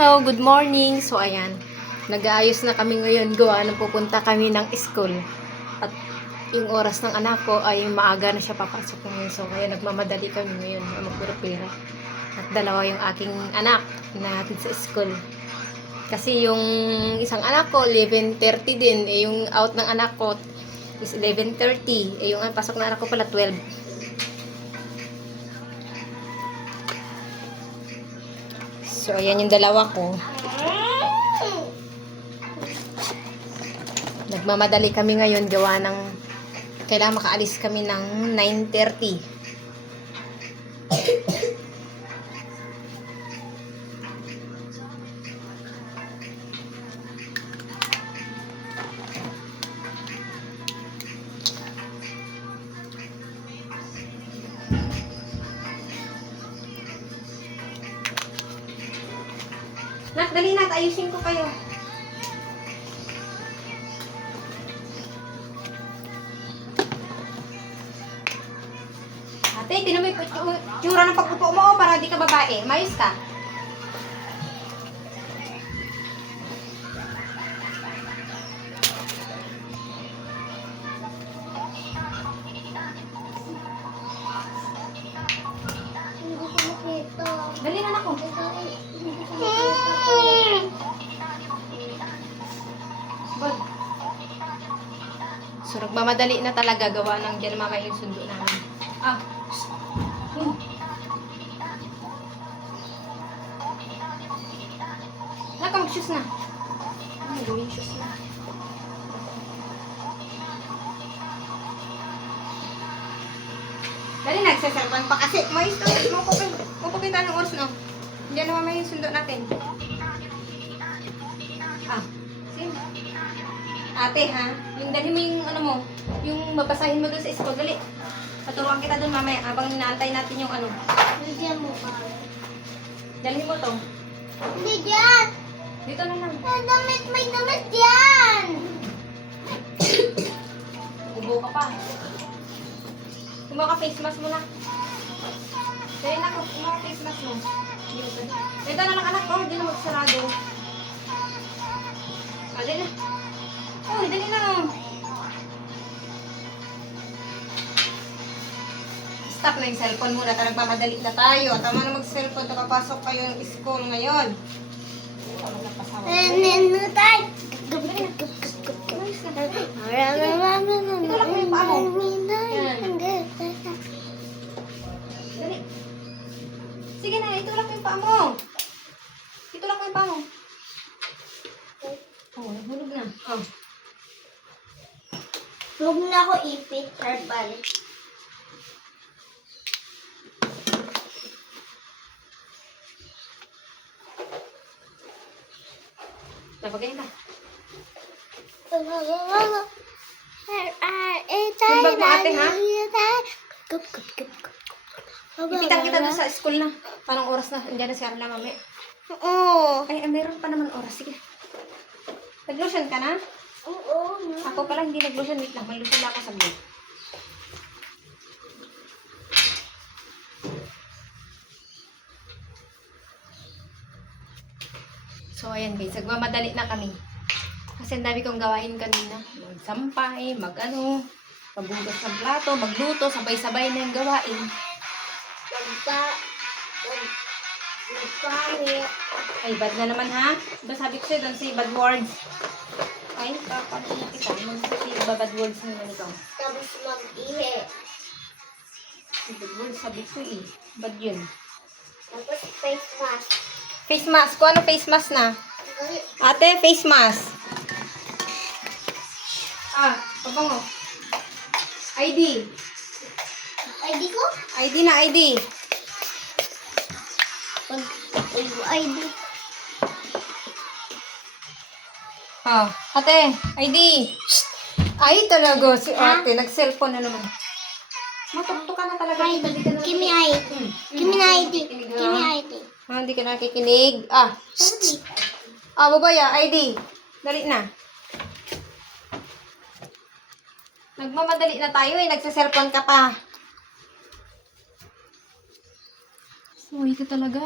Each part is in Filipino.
Hello, good morning. So, ayan. Nag-aayos na kami ngayon. Gawa nang pupunta kami ng school. At yung oras ng anak ko ay maaga na siya papasok ngayon. So, kaya nagmamadali kami ngayon na magpura At dalawa yung aking anak na hatid sa school. Kasi yung isang anak ko, 11.30 din. Eh, yung out ng anak ko is 11.30. Eh, yung pasok na anak ko pala, 12. So, ayan yung dalawa ko. Nagmamadali kami ngayon gawa ng kailangan makaalis kami ng 9.30. Dali na, ayusin ko kayo. Ate, tinan mo yung put- tsura ng pagpupo mo oh, para di ka babae. Mayos ka. Hindi ko makita. Dali na ako. So, nagmamadali na talaga gawa ng dyan mamaya yung sundo namin. Ah. Hmm. Naka, mag-shoes na. Ano, gawin shoes na. Dali, nagsaservan pa kasi. May ito. Mapapita ng oras, no? Diyan naman may sundo natin. Ah? Ate, ha? Dali mo yung, ano mo, yung mabasahin mo doon sa school. Dali. Paturuan kita doon mamaya habang inaantay natin yung ano. Nandiyan mo pa. Dali mo to. Hindi dyan! Dito na lang. May damit, may damit dyan! Ubo ka pa. Kumuha ka face mask mo na. Dali na ko. Kumuha ka face mask mo. Dito. Dito na lang anak ko. Hindi na magsarado. Ah, dali na. Oh, dali na. oh. Stop na yung cellphone muna. Tarang pamadali na tayo. Tama na mag-cellphone. Nakapasok kayo ng school ngayon. Ano tayo? Sige na, itulak mo yung paa mo. Itulak mo yung paa mo. Oh, nahulog na. Oh. Huwag na ako ipit. Hard balik. Napagay na. Yung Yung bag mo, ate, ha? Ipitan kita doon sa school na. Parang oras na. Andiyan na si Arla mamaya. Oo. Ay, ah, meron pa naman oras. Sige. Nag-lotion ka na? Ako pala hindi nag-lotion. Wait lang. Mag-lotion na ako sa blue. So, ayan guys. Nagmamadali na kami. Kasi ang dami kong gawain kanina. Magsampay, mag-ano, magbugas ng plato, magluto, sabay-sabay na yung gawain. Magpa... mag- Magpangit. Ay, bad na naman ha. Diba sabi ko sa'yo, don't say bad words. Ay, paano na kita? Mag-say bad words naman ikaw. Tapos mag-ihi. Bad words, sabi ko eh. Bad yun. Tapos face mask. Face mask. Kung ano face mask na? Ate, face mask. Ah, pabango. ID. ID ko? ID na ID. Pag... ID. Ah, ate, ID. Ay, talaga. Si ate, nag-cellphone na naman. Matukto ka na talaga. ID. Hindi ka na Kimi nakikinig. ID. Hmm. Kimi Hmm. ID. Kimi na. ID. Ah, hindi ka nakikinig. Ah, ah, babaya, ID. Dali na. Nagmamadali na tayo eh. Nagsa-cellphone ka pa. Suwi ka talaga.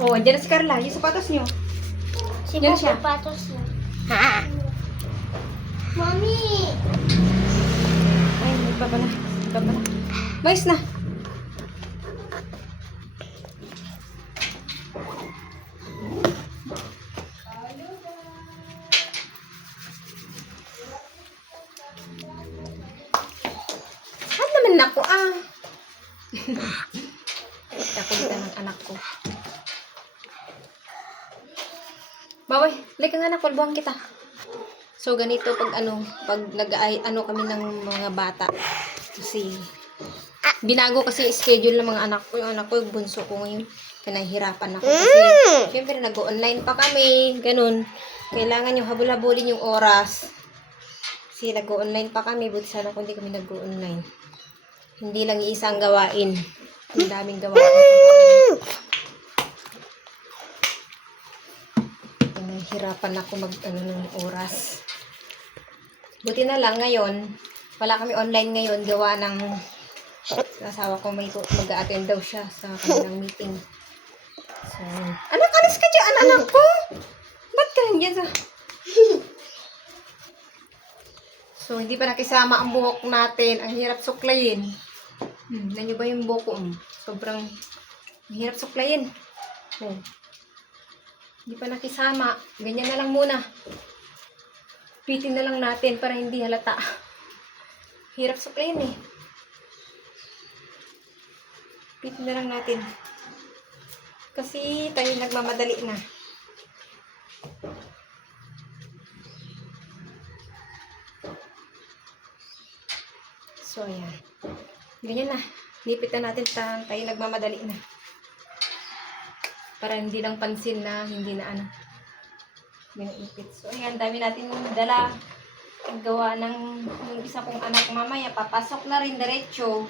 Oh, andyan na si Carla. Yung sapatos niyo. Si Yan siya. Papatos na. Ha? Mami! Ay, pa pala. Pa pala. Mais na. Saan naman ako ah? Kakulitan ng anak ko. Baboy, like nga anak, kulbuhan kita. So, ganito pag ano, pag nag ano kami ng mga bata. Kasi, binago kasi schedule ng mga anak ko. Yung anak ko, yung bunso ko ngayon. Kaya nahihirapan ako. Kasi, syempre, nag-online pa kami. Ganun. Kailangan yung habol-habulin yung oras. Kasi nag-online pa kami. Buti sana kung hindi kami nag-online. Hindi lang isang gawain. Ang daming gawain. Nahihirapan ako mag ano ng oras. Buti na lang ngayon, wala kami online ngayon gawa ng asawa ko may mag-attend daw siya sa kanilang meeting. So, anak, alis ka dyan, anak ko! Ba't ka nandiyan sa... So, hindi pa nakisama ang buhok natin. Ang hirap suklayin. Hmm, nanyo ba yung buhok ko? Hmm, Sobrang ang hirap suklayin. Oh. Hindi pa nakisama. Ganyan na lang muna. Pitin na lang natin para hindi halata. Hirap suklayin eh. Pitin na lang natin. Kasi tayo nagmamadali na. So, ayan. Ganyan na. Lipit na natin ta tayo nagmamadali na. Para hindi lang pansin na hindi na ano. Ipit. So, ayan. Dami natin dala. Gawa ng yung isa kong anak mamaya. Papasok na rin diretso.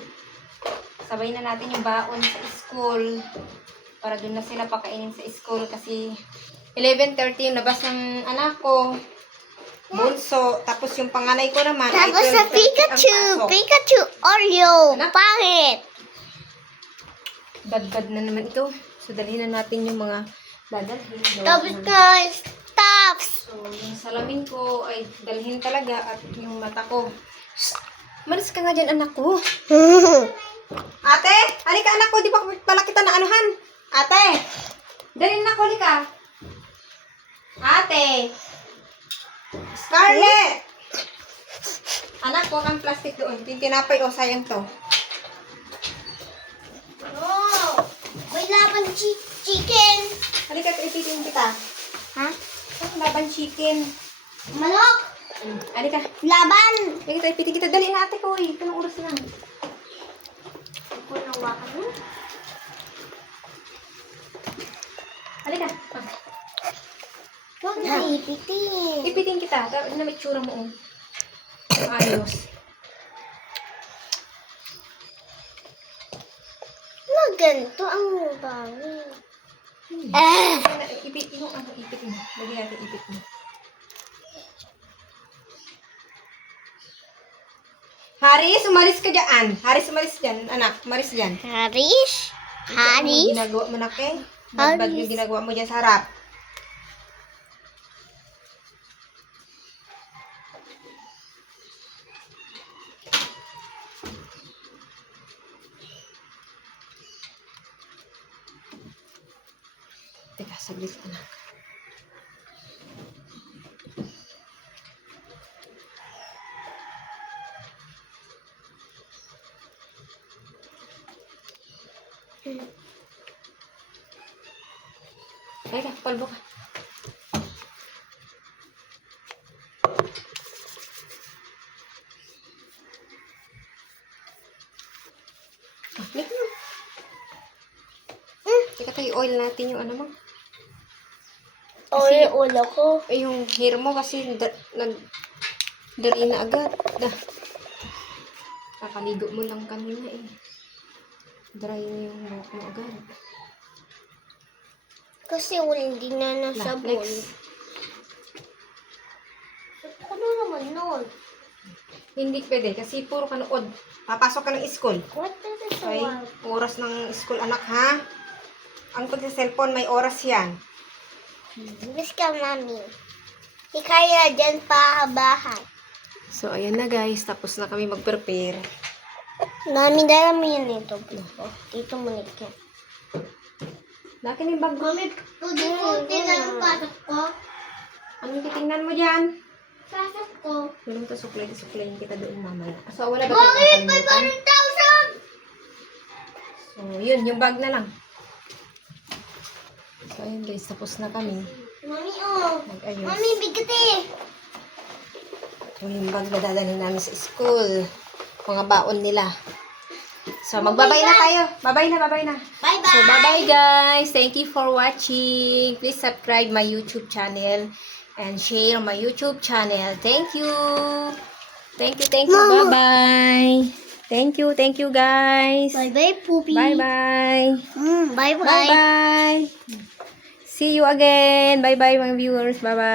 Sabay na natin yung baon sa school. Para doon na sila pakainin sa school kasi 11.30 yung labas ng anak ko. Bunso. Tapos yung panganay ko naman Tapos sa 12:30 ang Pikachu! Pikachu Oreo! Anak? Pangit! Bad-bad na naman ito. So, dalhin na natin yung mga dadalhin. Tapos ka, stops! So, yung salamin ko ay dalhin talaga at yung mata ko. Shh! Malis ka nga dyan, anak ko. Ate! Halika, anak ko. Di ba pala kita na anuhan? Ate! Dalhin na ko, halika. Ate! Scarlett! Anak, huwag kang plastic doon. Yung tinapay, o sayang to. Oh! May laban chi chicken! Halika, ipitin kita. Ha? Ang laban chicken. Manok! Halika. Laban! Halika, ipitin kita. Dali na ate ko eh. Anong oras na? Ako nawa ka nun. Halika. Ah. Huwag na ipitin. Ipitin kita. Dapat na may tsura mo. oh. Ayos. Ganito ang bangin. Eh! Ipit, yung ano, ipit mo. Lagyan natin ipit mo. Haris, umalis ka dyan. Haris, umalis dyan. Anak, umalis dyan. Haris? Haris? ginagawa mo na, Kay? Bad-bad yung ginagawa mo dyan sa harap. Saglit anak. Teka, palbo ka. Ah, lik mo. Teka tayo, oil natin yung ano mo. Oy, ulo ko. Eh, yung hair mo kasi da, nag dali na agad. Da. Kakaligo mo lang kanina eh. Dry na yung buhok mo agad. Kasi hindi na Na, nasabon. next. Ano naman nun? Hindi pwede kasi puro kanood. Papasok ka ng school. What is this Okay? Oras ng school anak ha. ang pagsa-cellphone may oras yan. Miss ka, mami. Si Kaya dyan pa bahay. So, ayan na guys. Tapos na kami mag-prepare. Mami, dala mo yun ito. Dito mo nito. Laki yung bag mo. Mami, puti-puti na yung pasok ko. Ano yung titingnan mo dyan? Pasok ko. Tulong ka suklay, suklayin kita doon mamaya. So, wala ba Bakit? tayong kakalimutan? 500,000! So, yun, yung bag na lang. So, ayun guys, tapos na kami. Mami, oh. Nag-ayos. Mami, bigat eh. Yung bag na dadalhin namin sa school. Mga baon nila. So, magbabay na tayo. Babay na, babay na. Bye-bye. So, bye-bye guys. Thank you for watching. Please subscribe my YouTube channel and share my YouTube channel. Thank you. Thank you, thank you. Bye-bye. Thank you, thank you guys. Bye-bye, Poopy. Bye-bye. Mm, bye-bye. Bye-bye. See you again. Bye-bye mga viewers. Bye-bye.